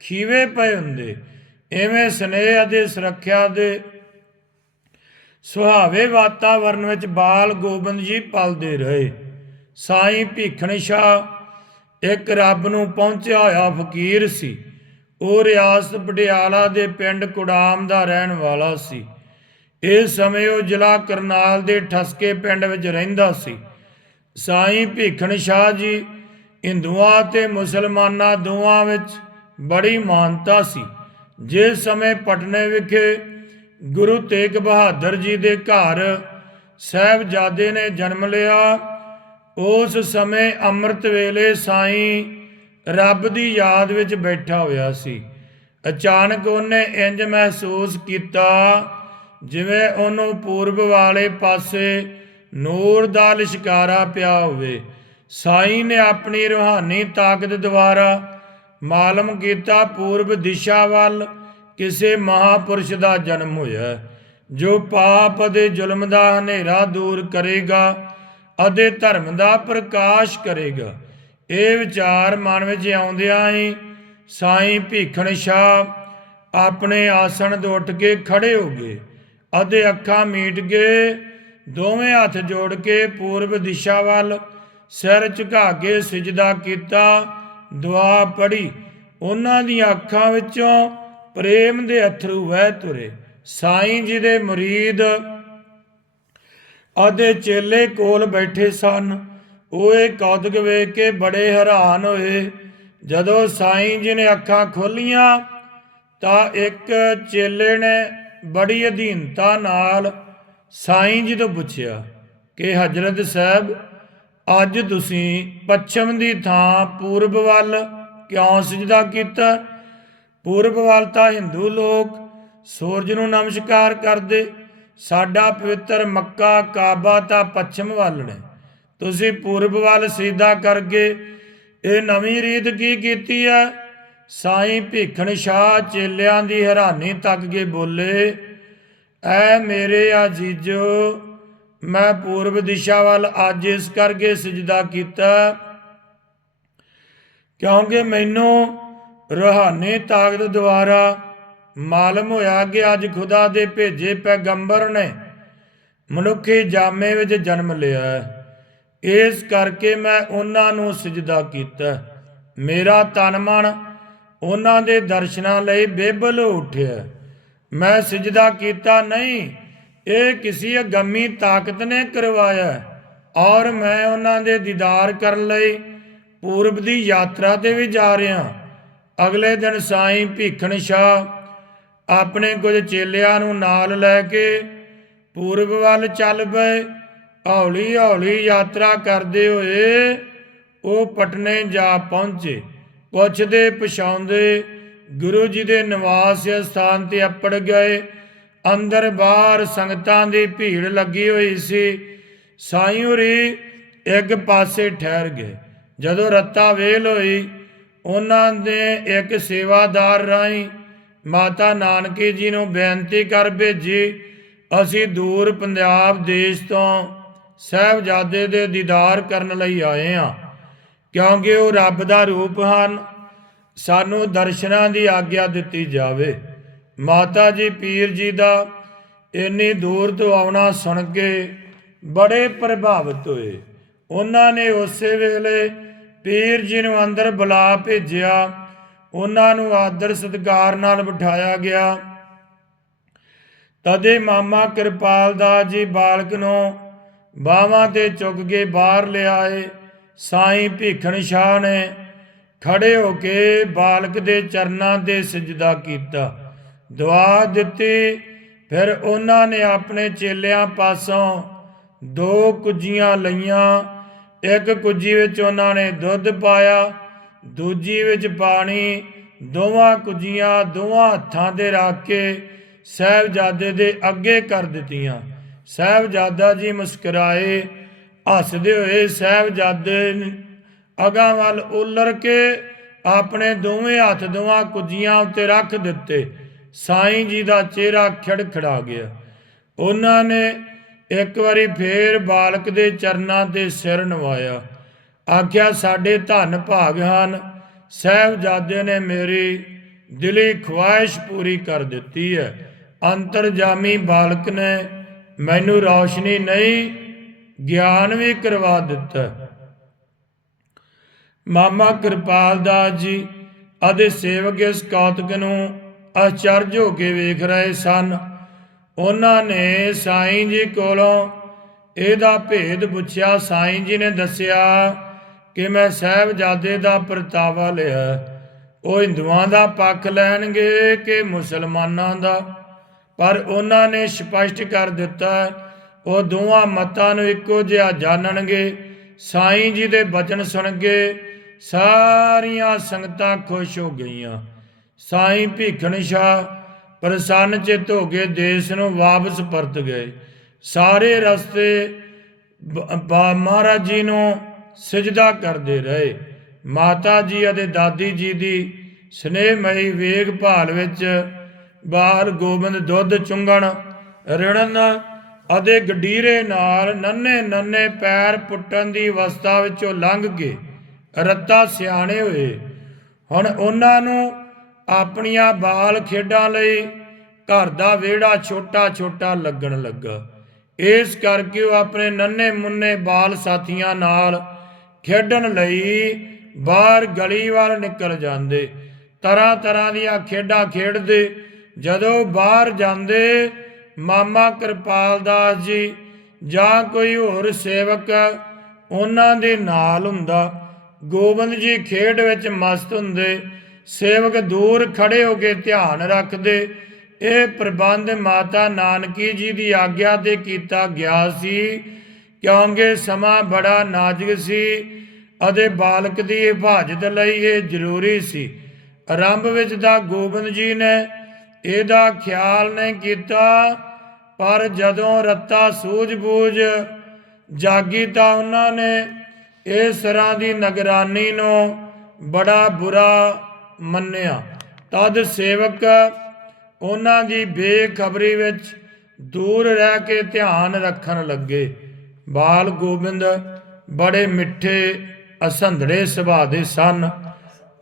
ਖੀਵੇ ਪਏ ਹੁੰਦੇ। ਐਵੇਂ ਸਨੇਹ ਅਤੇ ਸੁਰੱਖਿਆ ਦੇ ਸੁਹਾਵੇ ਵਾਤਾਵਰਣ ਵਿੱਚ ਬਾਲ ਗੋਬਿੰਦ ਜੀ ਪਲਦੇ ਰਹੇ। ਸਾਈਂ ਭੀਖਣ ਸ਼ਾਹ, ਇੱਕ ਰੱਬ ਨੂੰ ਪਹੁੰਚਿਆ ਹੋਇਆ ਫਕੀਰ ਸੀ। ਉਹ ਰਿਆਸਤ ਪਟਿਆਲਾ ਦੇ ਪਿੰਡ ਕੁੜਾਮ ਦਾ ਰਹਿਣ ਵਾਲਾ ਸੀ। ਇਸ ਸਮੇਂ ਉਹ ਜ਼ਿਲ੍ਹਾ ਕਰਨਾਲ ਦੇ ਠਸਕੇ ਪਿੰਡ ਵਿੱਚ ਰਹਿੰਦਾ ਸੀ। ਸਾਈਂ ਭੀਖਣ ਸ਼ਾਹ ਜੀ ਹਿੰਦੂਆਂ ਤੇ ਮੁਸਲਮਾਨਾਂ ਦੋਵਾਂ ਵਿੱਚ ਬੜੀ ਮਾਨਤਾ ਸੀ। ਜਿਸ ਸਮੇਂ ਪਟਨੇ ਵਿਖੇ ਗੁਰੂ ਤੇਗ ਬਹਾਦਰ ਜੀ ਦੇ ਘਰ ਸਾਹਿਬਜ਼ਾਦੇ ਨੇ ਜਨਮ ਲਿਆ ਉਸ ਸਮੇਂ ਅੰਮ੍ਰਿਤ ਵੇਲੇ ਸਾਈਂ ਰੱਬ ਦੀ ਯਾਦ ਵਿੱਚ ਬੈਠਾ ਹੋਇਆ ਸੀ। ਅਚਾਨਕ ਉਹਨੇ ਇੰਜ ਮਹਿਸੂਸ ਕੀਤਾ ਜਿਵੇਂ ਉਹਨੂੰ ਪੂਰਬ ਵਾਲੇ ਪਾਸੇ ਨੂਰ ਦਾ ਲਿਸ਼ਕਾਰਾ ਪਿਆ ਹੋਵੇ। ਸਾਈਂ ਨੇ ਆਪਣੀ ਰੂਹਾਨੀ ਤਾਕਤ ਦੁਆਰਾ ਮਾਲਮ ਕੀਤਾ ਪੂਰਬ ਦਿਸ਼ਾ ਵੱਲ ਕਿਸੇ ਮਹਾਪੁਰਸ਼ ਦਾ ਜਨਮ ਹੋਇਆ, ਜੋ ਪਾਪ ਅਤੇ ਜ਼ੁਲਮ ਦਾ ਹਨੇਰਾ ਦੂਰ ਕਰੇਗਾ। ਅਤੇ ਧਰਮ ਦਾ ਪ੍ਰਕਾਸ਼ ਕਰੇਗਾ। ਇਹ ਵਿਚਾਰ ਮਨ ਵਿੱਚ ਆਉਂਦਿਆਂ ਹੀ ਸਾਈਂ ਭੀਖਣ ਸ਼ਾਹ ਆਪਣੇ ਆਸਣ ਤੋਂ ਉੱਠ ਕੇ ਖੜੇ ਹੋ ਗਏ। ਅਤੇ ਅੱਖਾਂ ਮੀਟ ਕੇ ਦੋਵੇਂ ਹੱਥ ਜੋੜ ਕੇ ਪੂਰਬ ਦਿਸ਼ਾ ਵੱਲ ਸਿਰ ਝੁਕਾ ਕੇ ਸਜਦਾ ਕੀਤਾ ਦੁਆ ਪੜੀ ਉਹਨਾਂ ਦੀਆਂ ਅੱਖਾਂ ਵਿੱਚੋਂ ਪ੍ਰੇਮ ਦੇ ਅਥਰੂ ਵਹਿ ਤੁਰੇ। ਸਾਈਂ ਜੀ ਦੇ ਮੁਰੀਦ ਅਤੇ ਚੇਲੇ ਕੋਲ ਬੈਠੇ ਸਨ। ਉਹ ਇਹ ਕੌਦਕ ਵੇਖ ਕੇ ਬੜੇ ਹੈਰਾਨ ਹੋਏ। ਜਦੋਂ ਸਾਈਂ ਜੀ ਨੇ ਅੱਖਾਂ ਖੋਲੀਆਂ ਤਾਂ ਇੱਕ ਚੇਲੇ ਨੇ ਬੜੀ ਅਧੀਨਤਾ ਨਾਲ ਸਾਈਂ ਜੀ ਤੋਂ ਪੁੱਛਿਆ ਕਿ, ਹਜ਼ਰਤ ਸਾਹਿਬ, ਅੱਜ ਤੁਸੀਂ ਪੱਛਮ ਦੀ ਥਾਂ ਪੂਰਬ ਵੱਲ ਕਿਉਂ ਸਜਦਾ ਕੀਤਾ? ਪੂਰਬ ਵੱਲ ਤਾਂ ਹਿੰਦੂ ਲੋਕ ਸੂਰਜ ਨੂੰ ਨਮਸਕਾਰ ਕਰਦੇ ਸਾਡਾ ਪਵਿੱਤਰ ਮੱਕਾ, ਕਾਬਾ ਤਾਂ ਪੱਛਮ ਵੱਲ ਨੇ। ਤੁਸੀਂ ਪੂਰਬ ਵੱਲ ਸਿੱਧਾ ਕਰਕੇ ਇਹ ਨਵੀਂ ਰੀਤ ਕੀ ਕੀਤੀ ਹੈ? ਸਾਈਂ ਭੀਖਣ ਸ਼ਾਹ ਚੇਲਿਆਂ ਦੀ ਹੈਰਾਨੀ ਤੱਕ ਕੇ ਬੋਲੇ, ਐ ਮੇਰੇ ਆਜੀਜੋ, ਮੈਂ ਪੂਰਬ ਦਿਸ਼ਾ ਵੱਲ ਅੱਜ ਇਸ ਕਰਕੇ ਸਜਦਾ ਕੀਤਾ ਕਿਉਂਕਿ ਮੈਨੂੰ ਰੂਹਾਨੀ ਤਾਕਤ ਦੁਆਰਾ ਮਾਲਮ ਹੋਇਆ ਕਿ ਅੱਜ ਖੁਦਾ ਦੇ ਭੇਜੇ ਪੈਗੰਬਰ ਨੇ ਮਨੁੱਖੀ ਜਾਮੇ ਵਿੱਚ ਜਨਮ ਲਿਆ। ਹੈ ਇਸ ਕਰਕੇ ਮੈਂ ਉਹਨਾਂ ਨੂੰ ਸਜਦਾ ਕੀਤਾ। ਮੇਰਾ ਤਨ ਮਨ ਉਹਨਾਂ ਦੇ ਦਰਸ਼ਨਾਂ ਲਈ ਬੇਬਲ ਉੱਠਿਆ। ਮੈਂ ਸਜਦਾ ਕੀਤਾ ਨਹੀਂ, ਇਹ ਕਿਸੇ ਅਗੰਮੀ ਤਾਕਤ ਨੇ ਕਰਵਾਇਆ ਔਰ ਮੈਂ ਉਹਨਾਂ ਦੇ ਦੀਦਾਰ ਕਰਨ ਲਈ ਪੂਰਬ ਦੀ ਯਾਤਰਾ ਤੇ ਵੀ ਜਾ ਰਿਹਾ। ਅਗਲੇ ਦਿਨ ਸਾਈਂ ਭੀਖਣ ਸ਼ਾਹ ਆਪਣੇ ਕੁਝ ਚੇਲਿਆਂ ਨੂੰ ਨਾਲ ਲੈ ਕੇ ਪੂਰਬ ਵੱਲ ਚੱਲ ਪਏ। ਹੌਲੀ ਹੌਲੀ ਯਾਤਰਾ ਕਰਦੇ ਹੋਏ ਉਹ ਪਟਨੇ ਜਾ ਪਹੁੰਚੇ। ਪੁੱਛਦੇ ਪਛਾਉਂਦੇ ਗੁਰੂ ਜੀ ਦੇ ਨਿਵਾਸ ਸਥਾਨ ਤੇ ਅੱਪੜ ਗਏ। ਅੰਦਰ ਬਾਹਰ ਸੰਗਤਾਂ ਦੀ ਭੀੜ ਲੱਗੀ ਹੋਈ ਸੀ। ਸਾਈਂ ਹੋਰੀ ਇੱਕ ਪਾਸੇ ਠਹਿਰ ਗਏ। ਜਦੋਂ ਰੱਤਾ ਵੇਲ ਹੋਈ, ਉਹਨਾਂ ਨੇ ਇੱਕ ਸੇਵਾਦਾਰ ਰਾਹੀਂ ਮਾਤਾ ਨਾਨਕੀ ਜੀ ਨੂੰ ਬੇਨਤੀ ਕਰ ਭੇਜੀ, ਅਸੀਂ ਦੂਰ ਪੰਜਾਬ ਦੇਸ਼ ਤੋਂ ਸਾਹਿਬਜ਼ਾਦੇ ਦੇ ਦੀਦਾਰ ਕਰਨ ਲਈ ਆਏ ਹਾਂ, ਕਿਉਂਕਿ ਉਹ ਰੱਬ ਦਾ ਰੂਪ ਹਨ, ਸਾਨੂੰ ਦਰਸ਼ਨਾਂ ਦੀ ਆਗਿਆ ਦਿੱਤੀ ਜਾਵੇ। ਮਾਤਾ ਜੀ, ਪੀਰ ਜੀ ਦਾ ਇੰਨੀ ਦੂਰ ਤੋਂ ਆਉਣਾ ਸੁਣ ਕੇ ਬੜੇ ਪ੍ਰਭਾਵਿਤ ਹੋਏ। ਉਹਨਾਂ ਨੇ ਉਸੇ ਵੇਲੇ ਪੀਰ ਜੀ ਨੂੰ ਅੰਦਰ ਬੁਲਾ ਭੇਜਿਆ। ਉਹਨਾਂ ਨੂੰ ਆਦਰ ਸਤਿਕਾਰ ਨਾਲ ਬਿਠਾਇਆ ਗਿਆ। ਤਦੇ ਮਾਮਾ ਕਿਰਪਾਲ ਦਾਸ ਜੀ ਬਾਲਕ ਨੂੰ ਬਾਹਾਂ ਤੇ ਚੁੱਕ ਕੇ ਬਾਹਰ ਲਿਆਏ। ਸਾਈਂ ਭੀਖਣ ਸ਼ਾਹ ਨੇ ਖੜੇ ਹੋ ਕੇ ਬਾਲਕ ਦੇ ਚਰਨਾਂ ਤੇ ਸਜਦਾ ਕੀਤਾ। ਦੁਆ ਦਿੱਤੀ, ਫਿਰ ਉਹਨਾਂ ਨੇ ਆਪਣੇ ਚੇਲਿਆਂ ਪਾਸੋਂ ਦੋ ਕੁਜ਼ੀਆਂ ਲਈਆਂ। ਇੱਕ ਕੁਜੀ ਵਿੱਚ ਉਹਨਾਂ ਨੇ ਦੁੱਧ ਪਾਇਆ ਦੂਜੀ ਵਿੱਚ ਪਾਣੀ, ਦੋਵਾਂ ਕੁੱਜੀਆਂ ਦੋਵਾਂ ਹੱਥਾਂ ਤੇ ਰੱਖ ਕੇ ਸਾਹਿਬਜ਼ਾਦੇ ਦੇ ਅੱਗੇ ਕਰ ਦਿੱਤੀਆਂ। ਸਾਹਿਬਜ਼ਾਦਾ ਜੀ ਮੁਸਕਰਾਏ, ਹੱਸਦੇ ਹੋਏ ਸਾਹਿਬਜ਼ਾਦੇ ਨੇ ਅਗਾਂ ਵੱਲ ਉਲਰ ਕੇ ਆਪਣੇ ਦੋਵੇਂ ਹੱਥ ਦੋਵਾਂ ਕੁੱਜੀਆਂ ਉੱਤੇ ਰੱਖ ਦਿੱਤੇ। ਸਾਈਂ ਜੀ ਦਾ ਚਿਹਰਾ ਖੜਖੜਾ ਗਿਆ। ਉਹਨਾਂ ਨੇ ਇੱਕ ਵਾਰੀ ਫੇਰ ਬਾਲਕ ਦੇ ਚਰਨਾਂ ਤੇ ਸਿਰ ਨਵਾਇਆ। ਆਖਿਆ, ਸਾਡੇ ਧੰਨ ਭਾਗ ਹਨ। ਸਾਹਿਬਜ਼ਾਦੇ ਨੇ ਮੇਰੀ ਦਿਲੀ ਖੁਆਇਸ਼ ਪੂਰੀ ਕਰ ਦਿੱਤੀ ਹੈ। ਅੰਤਰਜਾਮੀ ਬਾਲਕ ਨੇ ਮੈਨੂੰ ਰੌਸ਼ਨੀ ਨਹੀਂ, ਗਿਆਨ ਵੀ ਕਰਵਾ ਦਿੱਤਾ। ਮਾਮਾ ਕਿਰਪਾਲ ਦਾਸ ਜੀ ਅਤੇ ਸੇਵਕ ਇਸ ਕੌਤਕ ਨੂੰ ਅਚਰਜ ਹੋ ਕੇ ਵੇਖ ਰਹੇ ਸਨ। ਉਹਨਾਂ ਨੇ ਸਾਈਂ ਜੀ ਕੋਲੋਂ ਇਹਦਾ ਭੇਦ ਪੁੱਛਿਆ। ਸਾਈਂ ਜੀ ਨੇ ਦੱਸਿਆ ਕਿ ਮੈਂ ਸਾਹਿਬਜ਼ਾਦੇ ਦਾ ਪਰਤਾਵਾ ਲਿਆ। ਉਹ ਹਿੰਦੂਆਂ ਦਾ ਪੱਖ ਲੈਣਗੇ ਕਿ ਮੁਸਲਮਾਨਾਂ ਦਾ। ਪਰ ਉਹਨਾਂ ਨੇ ਸਪਸ਼ਟ ਕਰ ਦਿੱਤਾ, ਉਹ ਦੋਵਾਂ ਮਤਾਂ ਨੂੰ ਇੱਕੋ ਜਿਹਾ ਜਾਣਨਗੇ, ਸਾਈਂ ਜੀ ਦੇ ਬਚਨ ਸੁਣ ਕੇ ਸਾਰੀਆਂ ਸੰਗਤਾਂ ਖੁਸ਼ ਹੋ ਗਈਆਂ। ਸਾਈਂ ਭੀਖਣ ਸ਼ਾਹ ਪ੍ਰਸੰਨ ਚਿਤ ਹੋ ਕੇ ਦੇਸ਼ ਨੂੰ ਵਾਪਸ ਪਰਤ ਗਏ। ਸਾਰੇ ਰਸਤੇ ਮਹਾਰਾਜ ਜੀ ਨੂੰ ਸਜਦਾ ਕਰਦੇ ਰਹੇ। ਮਾਤਾ ਜੀ ਅਤੇ ਦਾਦੀ ਜੀ ਦੀ ਸਨੇਹਮਈ ਵੇਗ ਭਾਲ ਵਿੱਚ ਬਾਹਰ ਗੋਬਿੰਦ ਦੁੱਧ ਚੁੰਗਣ ਰਿੜਨ ਅਤੇ ਗਡੀਰੇ ਨਾਲ ਨੰਨੇ ਨੰਨੇ ਪੈਰ ਪੁੱਟਣ ਦੀ ਅਵਸਥਾ ਵਿੱਚੋਂ ਲੰਘ ਕੇ ਰੱਤਾ ਸਿਆਣੇ ਹੋਏ। ਹੁਣ ਉਹਨਾਂ ਨੂੰ ਆਪਣੀਆਂ ਬਾਲ ਖੇਡਾਂ ਲਈ ਘਰ ਦਾ ਵਿਹੜਾ ਛੋਟਾ ਛੋਟਾ ਲੱਗਣ ਲੱਗਾ। ਇਸ ਕਰਕੇ ਉਹ ਆਪਣੇ ਨੰਨੇ ਮੁੰਨੇ ਬਾਲ ਸਾਥੀਆਂ ਨਾਲ ਖੇਡਣ ਲਈ ਬਾਹਰ ਗਲੀ ਵੱਲ ਨਿਕਲ ਜਾਂਦੇ। ਤਰ੍ਹਾਂ ਤਰ੍ਹਾਂ ਦੀਆਂ ਖੇਡਾਂ ਖੇਡਦੇ। ਜਦੋਂ ਬਾਹਰ ਜਾਂਦੇ, ਮਾਮਾ ਕਿਰਪਾਲ ਦਾਸ ਜੀ ਜਾਂ ਕੋਈ ਹੋਰ ਸੇਵਕ ਉਹਨਾਂ ਦੇ ਨਾਲ ਹੁੰਦਾ। ਗੋਬਿੰਦ ਜੀ ਖੇਡ ਵਿੱਚ ਮਸਤ ਹੁੰਦੇ। ਸੇਵਕ ਦੂਰ ਖੜੇ ਹੋ ਕੇ ਧਿਆਨ ਰੱਖਦੇ। ਇਹ ਪ੍ਰਬੰਧ ਮਾਤਾ ਨਾਨਕੀ ਜੀ ਦੀ ਆਗਿਆ ਤੇ ਕੀਤਾ ਗਿਆ ਸੀ। ਕਿਉਂਕਿ ਸਮਾਂ ਬੜਾ ਨਾਜ਼ੁਕ ਸੀ ਅਤੇ ਬਾਲਕ ਦੀ ਹਿਫਾਜ਼ਤ ਲਈ ਇਹ ਜ਼ਰੂਰੀ ਸੀ। ਆਰੰਭ ਵਿੱਚ ਤਾਂ ਗੋਬਿੰਦ ਜੀ ਨੇ ਇਹਦਾ ਖਿਆਲ ਨਹੀਂ ਕੀਤਾ, ਪਰ ਜਦੋਂ ਰੱਤਾ ਸੂਝ-ਬੂਝ ਜਾਗੀ ਤਾਂ ਉਹਨਾਂ ਨੇ ਇਸ ਤਰ੍ਹਾਂ ਦੀ ਨਿਗਰਾਨੀ ਨੂੰ ਬੜਾ ਬੁਰਾ ਮੰਨਿਆ। ਤਦ ਸੇਵਕ ਉਹਨਾਂ ਦੀ ਬੇਖਬਰੀ ਵਿੱਚ ਦੂਰ ਰਹਿ ਕੇ ਧਿਆਨ ਰੱਖਣ ਲੱਗੇ। ਬਾਲ ਗੋਬਿੰਦ ਬੜੇ ਮਿੱਠੇ ਅਸੰਧੜੇ ਸੁਭਾਅ ਦੇ ਸਨ।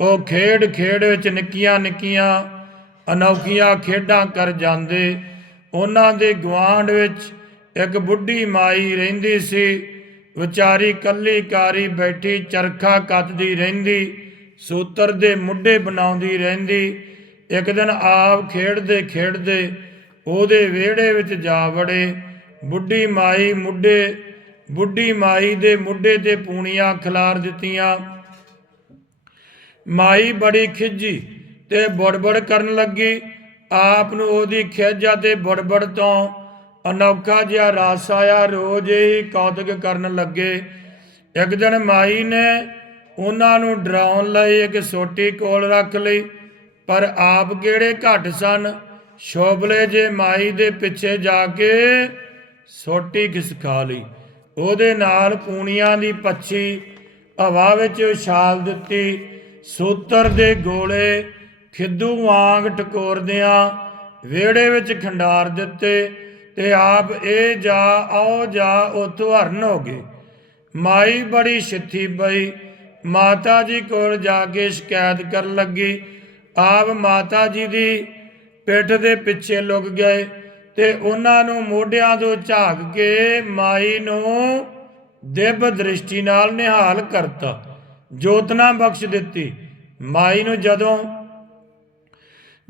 ਉਹ ਖੇਡ ਖੇਡ ਵਿੱਚ ਨਿੱਕੀਆਂ ਨਿੱਕੀਆਂ ਅਨੌਖੀਆਂ ਖੇਡਾਂ ਕਰ ਜਾਂਦੇ। ਉਹਨਾਂ ਦੇ ਗੁਆਂਢ ਵਿੱਚ ਇੱਕ ਬੁੱਢੀ ਮਾਈ ਰਹਿੰਦੀ ਸੀ। ਵਿਚਾਰੀ ਕੱਲੀ ਕਾਰੀ ਬੈਠੀ ਚਰਖਾ ਕੱਤਦੀ ਰਹਿੰਦੀ, ਸੂਤਰ ਦੇ ਮੁੱਢੇ ਬਣਾਉਂਦੀ ਰਹਿੰਦੀ। ਇੱਕ ਦਿਨ ਆਪ ਖੇਡਦੇ ਖੇਡਦੇ ਉਹਦੇ ਵਿਹੜੇ ਵਿੱਚ ਜਾ ਵੜੇ। ਬੁੱਢੀ ਮਾਈ ਮੁੱਢੇ ਬੁੱਢੀ ਮਾਈ ਦੇ ਮੁੱਢੇ ਤੇ ਪੂਣੀਆਂ ਖਿਲਾਰ ਦਿੱਤੀਆਂ। ਮਾਈ ਬੜੀ ਖਿੱਜੀ ਤੇ ਬੜਬੜ ਕਰਨ ਲੱਗੀ। ਆਪ ਨੂੰ ਉਹਦੀ ਖਿੱਚ ਤੇ ਬੜਬੜ ਤੋਂ ਅਨੋਖਾ ਜਿਹਾ ਰਾਸ ਆਇਆ। ਰੋਜ਼ ਹੀ ਕੌਤਕ ਕਰਨ ਲੱਗੇ। ਇੱਕ ਦਿਨ ਮਾਈ ਨੇ ਉਹਨਾਂ ਨੂੰ ਡਰਾਉਣ ਲਈ ਇੱਕ ਸੋਟੀ ਕੋਲ ਰੱਖ ਲਈ, ਪਰ ਆਪ ਕਿਹੜੇ ਘੱਟ ਸਨ? ਸ਼ੋਭਲੇ ਜੇ ਮਾਈ ਦੇ ਪਿੱਛੇ ਜਾ ਕੇ ਸੋਟੀ ਖਿਸਕਾ ਲਈ। ਉਹਦੇ ਨਾਲ ਪੂਣੀਆਂ ਦੀ ਪੱਛੀ ਹਵਾ ਵਿੱਚ ਉਛਾਲ ਦਿੱਤੀ। ਸੂਤਰ ਦੇ ਗੋਲੇ ਖਿੱਦੂ ਵਾਂਗ ਟਕੋਰਦਿਆਂ ਵਿਹੜੇ ਵਿੱਚ ਖੰਡਾਰ ਦਿੱਤੇ ਤੇ ਆਪ ਇਹ ਜਾ, ਆਓ ਜਾ, ਉਥੋਂ ਹਰਨ ਹੋ ਗਏ। ਮਾਈ ਬੜੀ ਛਿੱਥੀ ਪਈ। ਮਾਤਾ ਜੀ ਕੋਲ ਜਾ ਕੇ ਸ਼ਿਕਾਇਤ ਕਰਨ ਲੱਗੀ। ਆਪ ਮਾਤਾ ਜੀ ਦੀ ਪਿੱਠ ਦੇ ਪਿੱਛੇ ਲੁਕ ਗਏ। ਤੇ ਉਹਨਾਂ ਨੂੰ ਮੋਢਿਆਂ ਤੋਂ ਝਾਕ ਕੇ ਮਾਈ ਨੂੰ ਦਿਵ ਦ੍ਰਿਸ਼ਟੀ ਨਾਲ ਨਿਹਾਲ ਕਰਤਾ। ਜੋਤਨਾ ਬਖਸ਼ ਦਿੱਤੀ। ਮਾਈ ਨੂੰ ਜਦੋਂ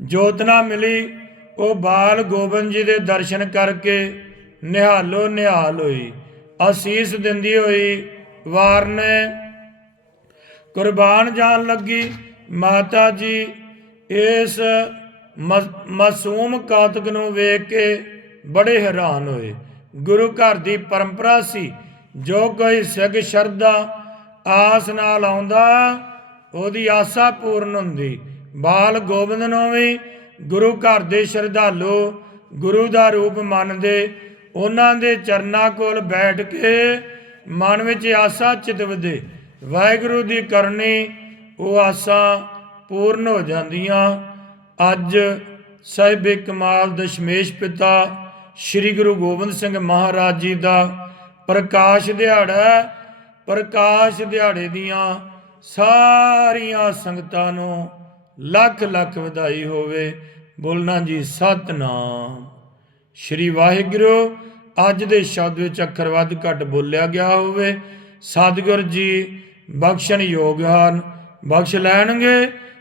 ਜੋਤਨਾ ਮਿਲੀ, ਉਹ ਬਾਲ ਗੋਬਿੰਦ ਜੀ ਦੇ ਦਰਸ਼ਨ ਕਰਕੇ ਨਿਹਾਲੋ ਨਿਹਾਲ ਹੋਈ। ਅਸੀਸ ਦਿੰਦੀ ਹੋਈ ਵਾਰ ਨੇ ਕੁਰਬਾਨ ਜਾਣ ਲੱਗੀ। ਮਾਤਾ ਜੀ ਇਸ ਮਾਸੂਮ ਕਾਤਕ ਨੂੰ ਵੇਖ ਕੇ ਬੜੇ ਹੈਰਾਨ ਹੋਏ। ਗੁਰੂ ਘਰ ਦੀ ਪਰੰਪਰਾ ਸੀ, ਜੋ ਕੋਈ ਸਿੱਖ ਸ਼ਰਧਾ ਆਸ ਨਾਲ ਆਉਂਦਾ, ਉਹਦੀ ਆਸਾ ਪੂਰਨ ਹੁੰਦੀ। ਬਾਲ ਗੋਬਿੰਦ ਨੂੰ ਵੀ ਗੁਰੂ ਘਰ ਦੇ ਸ਼ਰਧਾਲੂ ਗੁਰੂ ਦਾ ਰੂਪ ਮੰਨਦੇ, ਉਹਨਾਂ ਦੇ ਚਰਨਾਂ ਕੋਲ ਬੈਠ ਕੇ ਮਨ ਵਿੱਚ ਆਸਾ ਚਿਤਵਦੇ। ਵਾਹਿਗੁਰੂ ਦੀ ਕਰਨੀ, ਉਹ ਆਸਾਂ ਪੂਰਨ ਹੋ ਜਾਂਦੀਆਂ। ਅੱਜ ਸਾਹਿਬੇ ਕਮਾਲ ਦਸ਼ਮੇਸ਼ ਪਿਤਾ ਸ੍ਰੀ ਗੁਰੂ ਗੋਬਿੰਦ ਸਿੰਘ ਮਹਾਰਾਜ ਜੀ ਦਾ ਪ੍ਰਕਾਸ਼ ਦਿਹਾੜਾ ਪ੍ਰਕਾਸ਼ ਦਿਹਾੜੇ ਦੀਆਂ ਸਾਰੀਆਂ ਸੰਗਤਾਂ ਨੂੰ ਲੱਖ ਲੱਖ ਵਧਾਈ ਹੋਵੇ। ਬੋਲਣਾ ਜੀ, ਸਤਨਾਮ। ਸ਼੍ਰੀ ਵਾਹਿਗੁਰੂ, ਅੱਜ ਦੇ ਸ਼ਬਦ ਵਿੱਚ ਅੱਖਰ ਵੱਧ ਘੱਟ ਬੋਲਿਆ ਗਿਆ ਹੋਵੇ। ਸਤਿਗੁਰ ਜੀ ਬਖਸ਼ਣ ਯੋਗ ਹਨ, ਬਖਸ਼ ਲੈਣਗੇ।